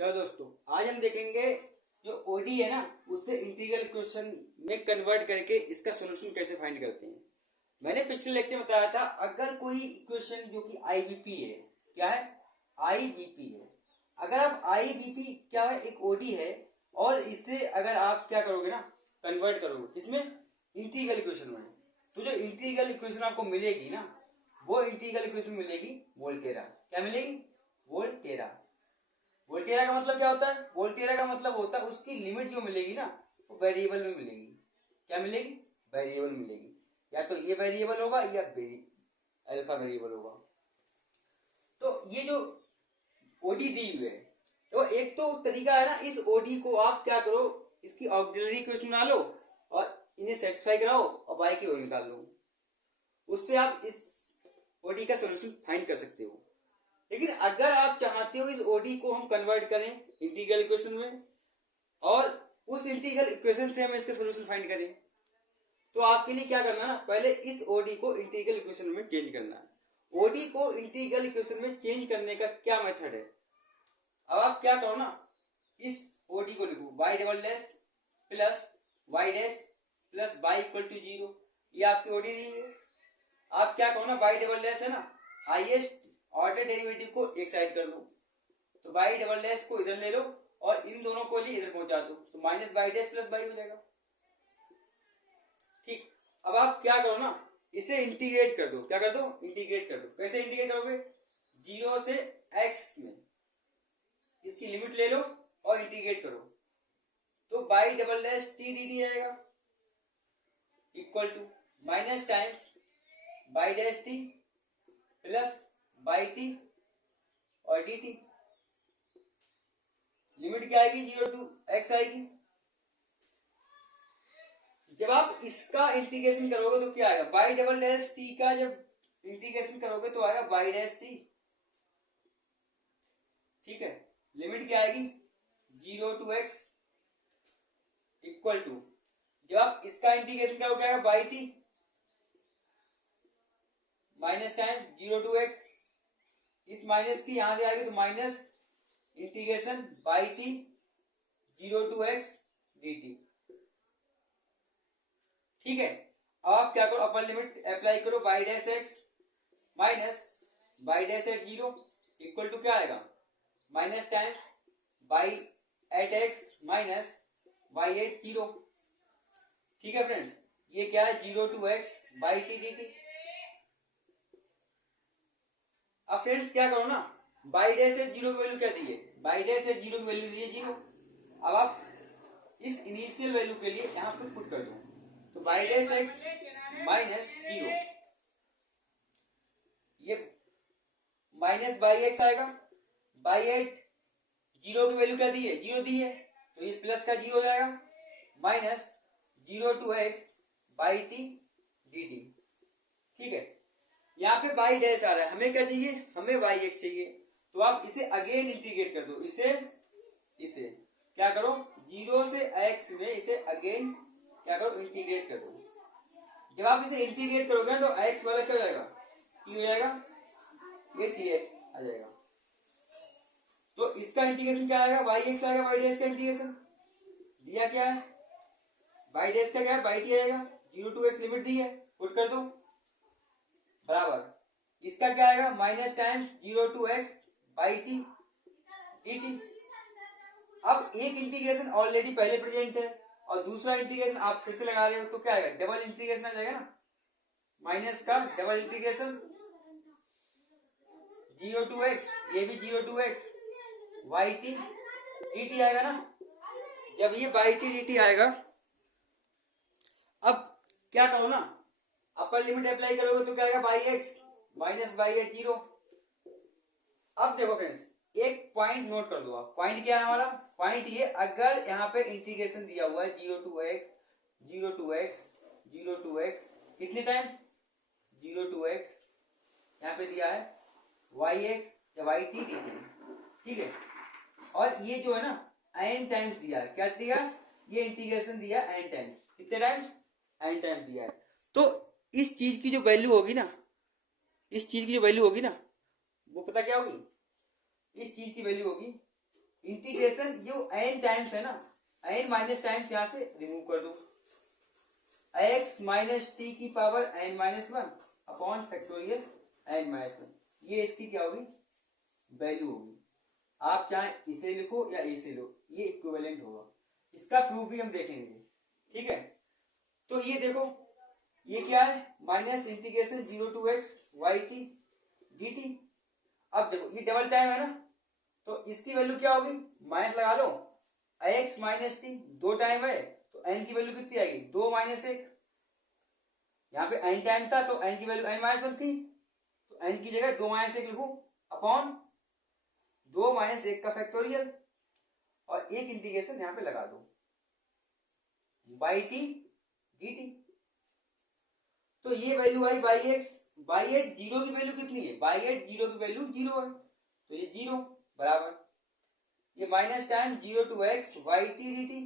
चलो दोस्तों, आज हम देखेंगे जो ओडी है ना, उससे इंटीग्रल इक्वेशन में कन्वर्ट करके इसका सॉल्यूशन कैसे फाइंड करते हैं। मैंने पिछले लेक्चर में बताया था, अगर कोई इक्वेशन जो कि आईबीपी है, क्या है, आईबीपी है, अगर आप आईबीपी क्या है, एक ओडी है, और इसे अगर आप क्या करोगे ना, कन्वर्ट करोगे किसमें, इंटीग्रल इक्वेशन में, तो जो इंटीग्रल इक्वेशन आपको मिलेगी ना, वो इंटीग्रल इक्वेशन मिलेगी वोल्टेरा। क्या मिलेगी? वोल्टेरा। वोल्टेरा का मतलब क्या होता है? वोल्टेरा का मतलब होता है उसकी लिमिट जो मिलेगी ना, वो वेरिएबल में मिलेगी। क्या मिलेगी? वेरिएबल मिलेगी। या तो ये वेरिएबल होगा या अल्फा वेरिएबल होगा। तो ये जो ओडी दी हुई है, तो एक तो तरीका है ना, इस ओडी को आप क्या करो, इसकी ऑक्सिलरी इक्वेशन बना लो और इन्हें सेटिस्फाई कराओ और बाई की वैल्यू निकाल लो। उससे आप इस ओडी का सॉल्यूशन फाइंड कर सकते हो। लेकिन अगर आप चाहते हो इस ओडी को हम कन्वर्ट करें इंटीग्रल इक्वेशन में, और उस इंटीग्रल इक्वेशन से हम इसका सॉल्यूशन फाइंड करें, तो आपके लिए क्या करना है ना, पहले इस ओडी को इंटीग्रल इक्वेशन में चेंज करना है। ओडी को इंटीग्रल इक्वेशन में चेंज करने का क्या मेथड है? अब आप क्या करो ना, इस ओडी को लिखो y double dash plus y dash plus y equal to 0। ये आपकी ओडी दी हुई है। आप क्या करो ना, y डबल डैश है ना, हाईएस्ट ऑर्डर डेरिवेटिव को एक साइड कर लो, तो y डबल डैश को इधर ले लो और इन दोनों को लिए इधर पहुंचा दो, तो minus y dash plus y हो जाएगा। ठीक, अब आप क्या करो ना, इसे इंटीग्रेट कर दो। क्या कर दो? इंटीग्रेट कर दो। कैसे इंटीग्रेट करोगे? 0 से x में इसकी लिमिट ले लो और इंटीग्रेट करो, तो y double dash t D T आएगा equal to minus times y dash t plus y t और डी टी। लिमिट क्या आएगी? 0 टू x आएगी। जब आप इसका इंटीग्रेशन करोगे तो क्या आएगा? y डबल डैश टी का जब इंटीग्रेशन करोगे तो आएगा y डैश टी। ठीक है, लिमिट क्या आएगी? 0 टू x इक्वल टू, जब आप इसका इंटीग्रेशन करोगे आएगा by T minus time 0 to x, इस माइनस की यहां से आएगी तो minus integration by T 0 to x D T. ठीक है, अब आप क्या करो, अपर लिमिट अप्लाई करो, y dash x minus y dash at 0 equal to क्या आएगा? Minus time y at x minus y at 0। ठीक है फ्रेंड्स, ये क्या है? 0 to x by T D T. अब फ्रेंड्स क्या करो ना, बाई डैश एट 0 की वैल्यू क्या दी है? बाई डैश एट 0 की वैल्यू दी है 0। अब आप इस इनिशियल वैल्यू के लिए यहां पे पुट कर दो, तो बाई डैश एक्स माइनस 0, ये माइनस बाई एक्स आएगा। बाई एट 0 की वैल्यू क्या दी है? 0 दी है, तो ये प्लस का 0 हो जाएगा, minus 0 to X by T D T. ठीक है, यहाँ पे बाई डैश आ रहा है, हमें क्या चाहिए? हमें बाई एक्स चाहिए, तो आप इसे अगेन इंटीग्रेट कर दो। इसे क्या करो, 0 से x में इसे अगेन क्या करो, इंटीग्रेट कर दो। जब आप इसे इंटीग्रेट करोगे तो x वाला क्या हो जाएगा? t हो जाएगा, ये टी आ जाएगा। तो इसका इंटीग्रेशन क्या आएगा? बाई एक्स आएगा। बाई डैश का इंटीग्रेशन दिया क्या है? बाई डैश का क्या है? बाई टी आएगा। 0 टू x लिमिट दी है, पुट कर दो, बराबर इसका क्या आएगा? Minus times 0 to x by T D T. अब एक इंटीग्रेशन ऑलरेडी पहले प्रेजेंट है और दूसरा इंटीग्रेशन आप फिर से लगा रहे हो, तो क्या आएगा? डबल इंटीग्रेशन आ जाएगा ना, माइनस का डबल इंटीग्रेशन 0 टू x, ये भी 0 to x Y T D T आएगा ना। जब ये बाई टी डी टी आएगा, अब क्या करो ना, अपर लिमिट अप्लाई करोगे तो क्या आएगा? By X minus by at 0। अब देखो फ्रेंड्स, एक पॉइंट नोट कर दो आप। पॉइंट क्या है हमारा? पॉइंट ये, अगर यहाँ पे इंटीग्रेशन दिया हुआ है 0 to x 0 to x 0 to x कितने टाइम? 0 टू x, यहाँ पे दिया है वाई एक्स या वाई टी डी टी। ठीक है, और ये जो है ना n टाइम्स दिया है। क्या दिया? ये इंटीग्रेशन दिया n टाइम्स। कितने टाइम्स? n टाइम्स दिया है। तो इस चीज की जो वैल्यू होगी ना, इस चीज की जो वैल्यू होगी ना, वो पता क्या होगी? इस चीज की वैल्यू होगी इंटीग्रेशन जो n टाइम्स है ना, n माइनस टाइम्स यहाँ से रिमूव कर दो, x माइनस टी की power n minus one upon factorial n minus one, ये इसकी क्या होगी, वैल्यू होगी। आप चाहे इसे लिखो या इसे लो, ये इक्विवेलेंट होगा। इसका प्रूफ भी हम देखेंगे, ठीक है। तो ये देखो, ये क्या है, minus integration 0 to x Y T D T. अब देखो ये डबल टाइम है ना, तो इसकी वैल्यू क्या होगी, माइनस लगा लो, x माइनस टी, दो टाइम है तो n की वैल्यू कितनी आएगी, दो माइनस एक। यहाँ पे n टाइम था तो n की वैल्यू n माइनस वन थी, तो n की जगह दो माइनस एक लिखो अपॉन दो माइनस एक का फैक्टोरियल, और एक इंटीग्रेशन यहाँ पे लगा दो बाई टी डी टी। तो ये वैल्यू आई by X, by at zero की वैल्यू कितनी है, बाई एट जीरो की वैल्यू जीरो है, तो ये जीरो बराबर ये minus time 0 to X Y T D T,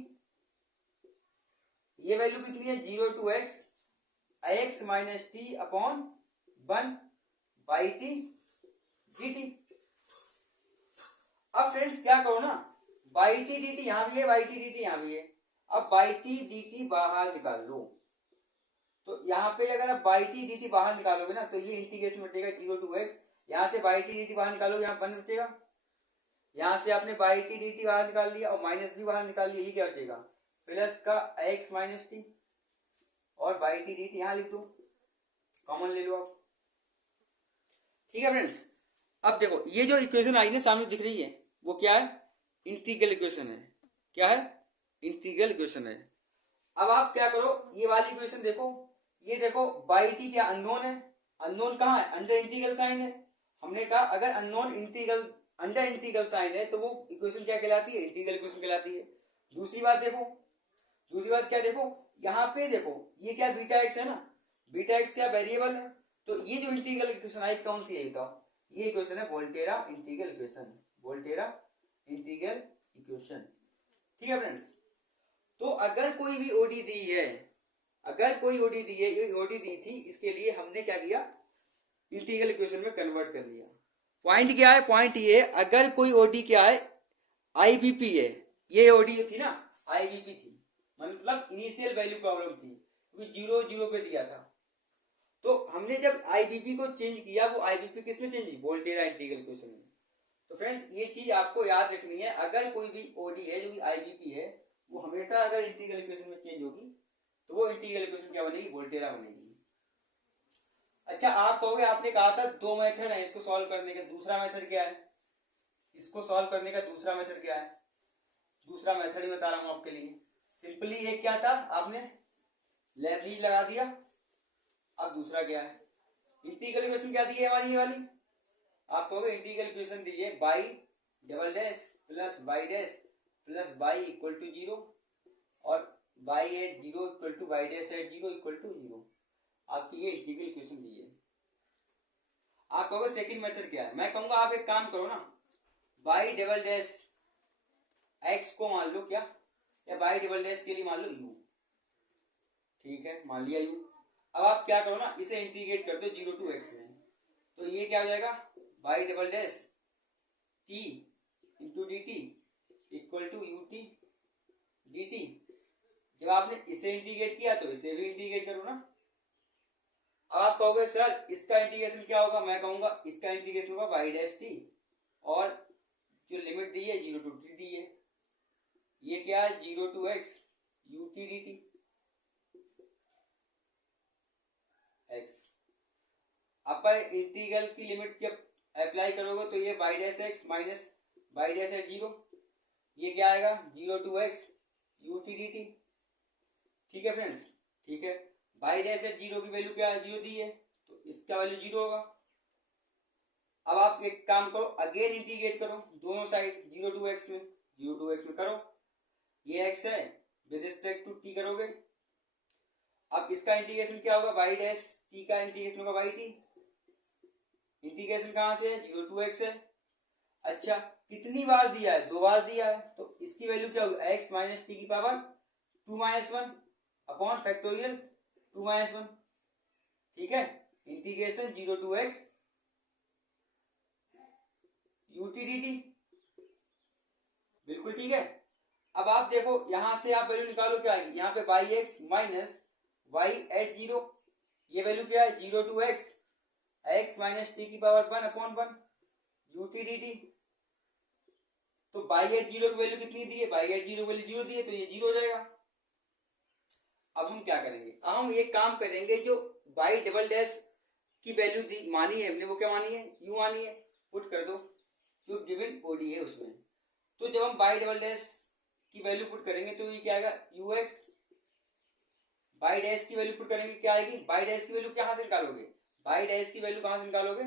ये वैल्यू कितनी है 0 to X X minus T upon one by T D T. अब फ्रेंड्स क्या करो ना, बाई टी डी टी यहाँ भी है, बाई टी डी टी यहाँ भी है, अब बाई टी डी टी बाहर निकाल लो। तो यहाँ पे अगर आप बाई टी डी टी बाहर निकालोगे ना, तो ये इंटीग्रेशन बचेगा 0 टू एक्स, यहाँ से बाई टी डी टी बाहर निकालोगे, यहाँ वन बचेगा, यहाँ से आपने बाई टी डी टी बाहर निकाल लिया और माइनस भी बाहर निकाल लिया, ये क्या बचेगा, प्लस का एक्स माइनस टी, और बाई टी डी टी यहाँ लिख दो, कॉमन ले लो आप, ठीक है फ्रेंड्स। अब देखो ये जो इक्वेशन आई ना सामने दिख रही है, वो क्या है, इंटीग्रल इक्वेशन है। क्या है, इंटीग्रल इक्वेशन है। अब आप क्या करो, ये वाली इक्वेशन देखो, ये देखो बाई टी क्या अननोन है, अननोन कहाँ है, अंडर इंटीग्रल साइन है। हमने कहा अगर unknown integral under integral sign है तो वो इक्वेशन क्या कहलाती है, इंटीग्रल इक्वेशन कहलाती है। दूसरी बात देखो, दूसरी बात क्या देखो, यहाँ पे देखो ये क्या बीटा एक्स है ना, बीटा एक्स क्या वेरिएबल है, तो ये जो इंटीग्रल इक्वेशन आई कौन सी है, बताओ, ये इक्वेशन है Volterra integral equation, Volterra integral equation, ठीक है फ्रेंड्स। तो अगर कोई भी ओडी दी है, अगर कोई ओडी दी है, ये ओडी दी थी, इसके लिए हमने क्या किया, इंटीग्रल इक्वेशन में कन्वर्ट कर लिया। पॉइंट क्या है, पॉइंट ये है, अगर कोई ओडी क्या है, आईबीपी है, ये ओडी थी ना, आईबीपी थी, मतलब इनिशियल वैल्यू प्रॉब्लम थी, क्योंकि जीरो जीरो पे दिया था। तो हमने जब आईबीपी को चेंज किया, वो आईबीपी किसमें चेंज हुई, वोल्टेरा इंटीग्रल इक्वेशन में। तो फ्रेंड्स ये चीज आपको याद रखनी है, अगर कोई भी ओडी है जो कि आईबीपी है, वो हमेशा अगर इंटीग्रल इक्वेशन में चेंज होगी तो वो इंटीग्रल इक्वेशन क्या बनेगी, वोल्टेरा बनेगी। अच्छा आप कहोगे, आपने कहा था दो मेथड है इसको सॉल्व करने का, दूसरा मेथड क्या है, इसको सॉल्व करने का दूसरा मेथड क्या है, दूसरा मेथड ही बता रहा हूं आपके लिए। सिंपली एक क्या था, आपने लेवरेज लगा दिया। अब दूसरा क्या है, इंटीग्रल इक्वेशन क्या दी है हमारी, ये वाली आप कहोगे इंटीग्रल इक्वेशन दी है y double dash plus y dash plus y equal to zero, और y at zero equal to y dash at zero equal to zero, आपकी ये इंटीग्रल इक्वेशन दी है। आप कहोगे सेकंड मेथड क्या है, मैं कहूंगा आप एक काम करो ना, बाई डबल डैश एक्स को मान लो क्या, या बाई डबल डैश के लिए मान लो यू, ठीक है मान लिया यू। अब आप क्या करो ना, इसे इंटीग्रेट कर दो 0 टू एक्स में, तो ये क्या हो जाएगा, by double dash T into D T equal to U T D T. जब आपने इसे इंटीग्रेट किया तो इसे भी इंटीग्रेट करो ना। अब आप कहोगे सर इसका इंटीग्रेशन क्या होगा, मैं कहूंगा इसका इंटीग्रेशन होगा बाई डैश टी, और जो लिमिट दी है 0 टू टी दी है, ये क्या है 0 to X U T D T X. Upper integral की लिमिट जब अप्लाई करोगे तो ये by dash X minus by dash at zero, ये क्या आएगा 0 to X U T D T, ठीक है फ्रेंड्स, ठीक है। बाई डैश एट जीरो की वैल्यू क्या है, जीरो दी है, तो इसका वैल्यू जीरो होगा। अब आप एक काम करो, अगेन इंटीग्रेट करो दोनों साइड 0 टू एक्स में, 0 टू एक्स में करो, ये एक्स है विद रिस्पेक्ट टू टी करोगे। अब इसका इंटीग्रेशन क्या होगा, बाई डैश टी का इंटीग्रेशन होगा बाई टी, इंटीग्रेशन कहां से है 0 टू एक्स है। अच्छा कितनी बार दिया है, दो बार दिया है, तो इसकी वैल्यू क्या होगी, एक्स माइनस टी की power 2 minus one upon factorial 2 minus one, ठीक है। Integration 0 to X U T D T, ठीक है। अब आप देखो यहां से आप वैल्यू निकालो, क्या आएगी यहाँ पे y x minus y at zero, ये वैल्यू क्या है 0 to x x minus T की power 1/1 u T D T. तो बाई एट जीरो की वैल्यू कितनी दी है, बाई एट जीरो वैल्यू 0 दी है, तो ये 0 हो जाएगा। अब हम क्या करेंगे, अब हम एक काम करेंगे, जो बाई डबल डैश की वैल्यू दी मानी है हमने, वो क्या मानी है यू मानी है, पुट कर दो जो गिवन ओडी है उसमें। तो जब हम बाई डबल डैश की वैल्यू पुट करेंगे तो ये क्या आएगा यू एक्स, बाई डैश की वैल्यू पुट करेंगे क्या आएगी, बाई डैश की वैल्यू कहां से निकालोगे, बाई डैश की वैल्यू कहां से निकालोगे,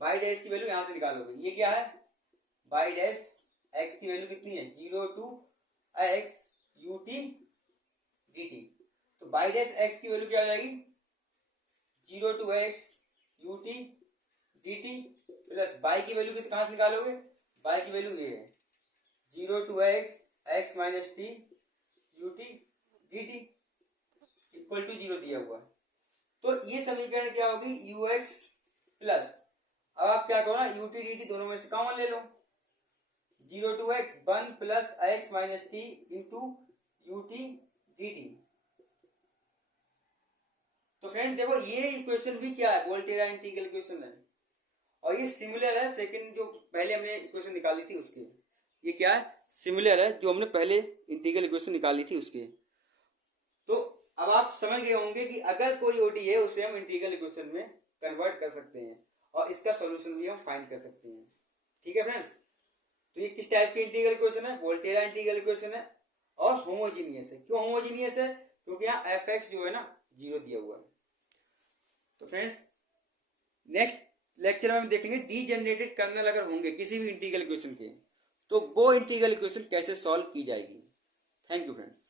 बाई डैश की वैल्यू यहां से निकालोगे। ये क्या है बाई डैश एक्स की वैल्यू कितनी है 0 to x U T D T. तो बाई डैश एक्स की वैल्यू क्या आ जाएगी 0 to x U T D T plus by की वैल्यू कहां से निकालोगे, बाई की वैल्यू ये है 0 to x minus T U T D T equal to 0 दिया हुआ। तो ये समीकरण क्या होगी यू एक्स प्लस, अब आप क्या करो ना यू टी डी टी दोनों में से कॉमन ले लो, 0 to x 1 plus x minus T into U T D T. तो फ्रेंड देखो ये इक्वेशन भी क्या है वोल्टेरा इंटीग्रल इक्वेशन है, और ये सिमिलर है सेकंड जो पहले हमने इक्वेशन निकाली थी उसकी। ये क्या है सिमिलर है जो हमने पहले इंटीग्रल इक्वेशन निकाली थी उसके। तो अब आप समझ गए होंगे कि अगर कोई ओडी है उसे हम इंटीग्रल इक्वेशन में कन्वर्ट कर सकते हैं और इसका सॉल्यूशन भी हम फाइंड कर सकते हैं। ठीक है फ्रेंड्स, तो ये किस टाइप की इंटीग्रल इक्वेशन है, वोल्टेरा इंटीग्रल इक्वेशन है और होमोजीनियस है। क्यों होमोजीनियस है, क्योंकि यहाँ एफ एक्स जो है ना 0 दिया हुआ है। तो फ्रेंड्स नेक्स्ट लेक्चर में हम देखेंगे डीजेनरेटेड कर्नल अगर होंगे किसी भी इंटीग्रल इक्वेशन के तो वो इंटीग्रल इक्वेशन कैसे सॉल्व की जाएगी। Thank you friends.